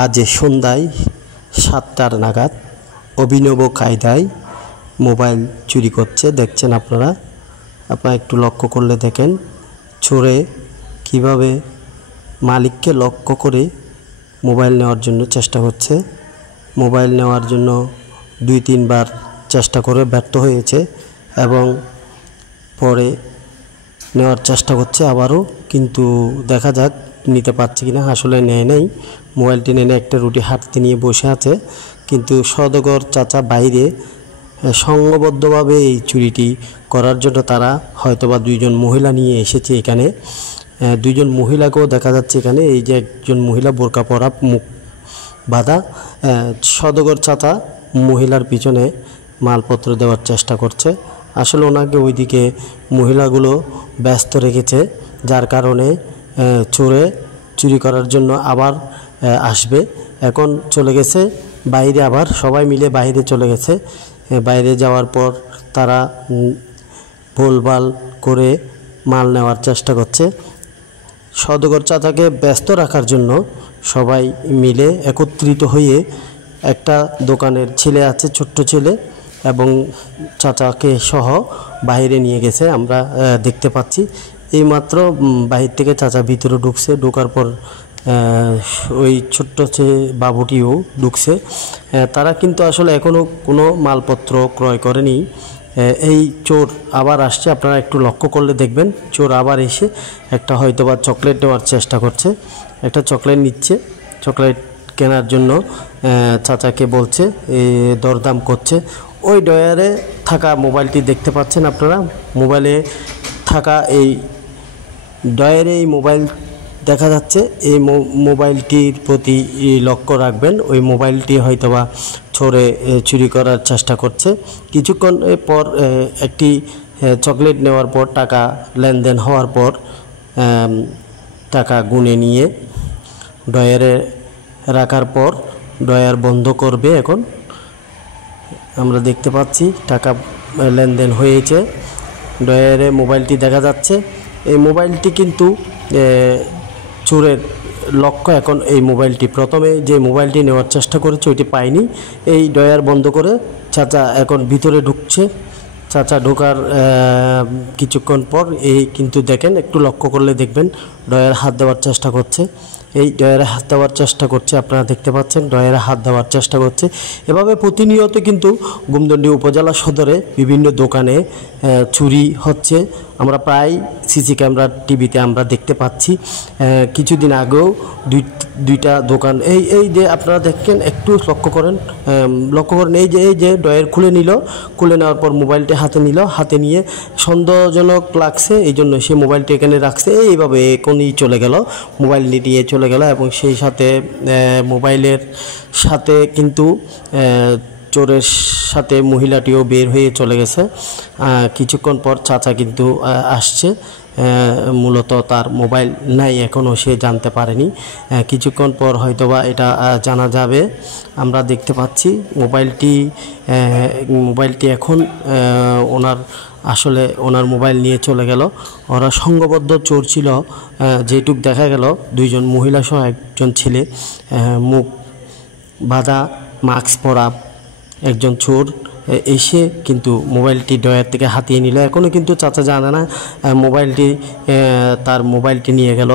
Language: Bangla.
আজ সন্ধ্যায় ৭টার নাগাদ অভিনব কায়দায় মোবাইল চুরি করছে। দেখছেন আপনারা একটু লক্ষ্য করলে দেখেন চোরে কিভাবে মালিককে লক্ষ্য করে মোবাইল নেওয়ার জন্য চেষ্টা করছে। মোবাইল নেওয়ার জন্য ২-৩ বার চেষ্টা করে ব্যর্থ হয়েছে এবং পরে নেওয়ার চেষ্টা করছে আবারও, কিন্তু দেখা যাক নিতে পারছে কিনা। আসলে নেয় নাই, মোবাইলটি নিয়ে একটা রুটি হাঁটতে নিয়ে বসে আছে, কিন্তু সওদাগর চাচা বাইরে সংঘবদ্ধভাবে এই চুরিটি করার জন্য তারা হয়তোবা ২জন মহিলা নিয়ে এসেছে এখানে। ২জন মহিলাকেও দেখা যাচ্ছে এখানে। এই যে একজন মহিলা বোরকা পরা, মুখ বাঁধা, সওদাগর চাচা মহিলার পিছনে মালপত্র দেওয়ার চেষ্টা করছে। আসলে ওনাকে ওইদিকে মহিলাগুলো ব্যস্ত রেখেছে, যার কারণে চোরে চুরি করার জন্য আবার আসবে। এখন চলে গেছে বাইরে, আবার সবাই মিলে বাইরে চলে গেছে। বাইরে যাওয়ার পর তারা ভুলভাল করে মাল নেওয়ার চেষ্টা করছে। সওদাগর চাচাকে ব্যস্ত রাখার জন্য সবাই মিলে একত্রিত হয়ে একটা দোকানের ছেলে আছে, ছোট্ট ছেলে, এবং চাচাকে সহ বাইরে নিয়ে গেছে। আমরা দেখতে পাচ্ছি এইমাত্র বাহির থেকে চাচা ভিতরে ঢুকছে। ঢোকার পর ওই ছোট্ট বাবুটিও ঢুকছে। তারা কিন্তু আসলে এখনও কোনো মালপত্র ক্রয় করেনি। এই চোর আবার আসছে, আপনারা একটু লক্ষ্য করলে দেখবেন চোর আবার এসে একটা হয়তোবা চকলেট নেওয়ার চেষ্টা করছে। একটা চকলেট নিচ্ছে, চকলেট কেনার জন্য চাচাকে বলছে, দরদাম করছে। ওই ডয়ারে থাকা মোবাইলটি দেখতে পাচ্ছেন আপনারা, মোবাইলে থাকা এই ডয়ারে এই মোবাইল দেখা যাচ্ছে। এই মোবাইলটির প্রতি লক্ষ্য রাখবেন। ওই মোবাইলটি হয়তোবা চোরে চুরি করার চেষ্টা করছে। কিছুক্ষণ পর একটি চকলেট নেওয়ার পর, টাকা লেনদেন হওয়ার পর টাকা গুনে নিয়ে ডয়ারে রাখার পর ডয়ার বন্ধ করবে। এখন আমরা দেখতে পাচ্ছি টাকা লেনদেন হয়েছে, ডয়ারে মোবাইলটি দেখা যাচ্ছে। এই মোবাইলটি কিন্তু চোরের লক্ষ্য এখন এই মোবাইলটি। প্রথমে যে মোবাইলটি নেওয়ার চেষ্টা করেছে ওইটি পায়নি। এই ডয়ার বন্ধ করে চাচা এখন ভিতরে ঢুকছে। চাচা ঢোকার কিছুক্ষণ পর এই কিন্তু দেখেন, একটু লক্ষ্য করলে দেখবেন ডয়ারে হাত দেওয়ার চেষ্টা করছে। এই ডয়ারে হাত দেওয়ার চেষ্টা করছে, আপনারা দেখতে পাচ্ছেন ডয়ারে হাত দেওয়ার চেষ্টা করছে। এভাবে প্রতিনিয়ত কিন্তু গোমদণ্ডী উপজেলা সদরে বিভিন্ন দোকানে চুরি হচ্ছে। আমরা প্রায় সিসি ক্যামেরা, টিভিতে আমরা দেখতে পাচ্ছি। কিছুদিন আগেও দুইটা দোকান এই যে আপনারা দেখেন, একটু লক্ষ্য করেন, এই যে ডয়ার খুলে নেওয়ার পর মোবাইলটি হাতে নিল, হাতে নিয়ে সন্দেহজনক লাগছে, এই জন্য সে মোবাইলটি এখানে রাখছে। এইভাবে এখনই চলে গেল, মোবাইল নিয়ে চলে গেল, এবং সেই সাথে মোবাইলের সাথে কিন্তু চোরের সাথে মহিলাটিও বের হয়ে চলে গেছে। কিছুক্ষণ পর চাচা কিন্তু আসছে। মূলত তার মোবাইল নাই, এখনও সে জানতে পারেনি। কিছুক্ষণ পর হয়তোবা এটা জানা যাবে। আমরা দেখতে পাচ্ছি মোবাইলটি এখন ওনার মোবাইল নিয়ে চলে গেল। ওরা সংঘবদ্ধ চোর ছিল, যেটুক দেখা গেল 2জন মহিলা সহ একজন ছেলে, মুখ বাঁধা, মাস্ক পরা একজন চোর এসে কিন্তু মোবাইলটি ডয়ার থেকে হাতিয়ে নিল। এখনও কিন্তু চাচা জানে না মোবাইলটি, তার মোবাইলটি নিয়ে গেল।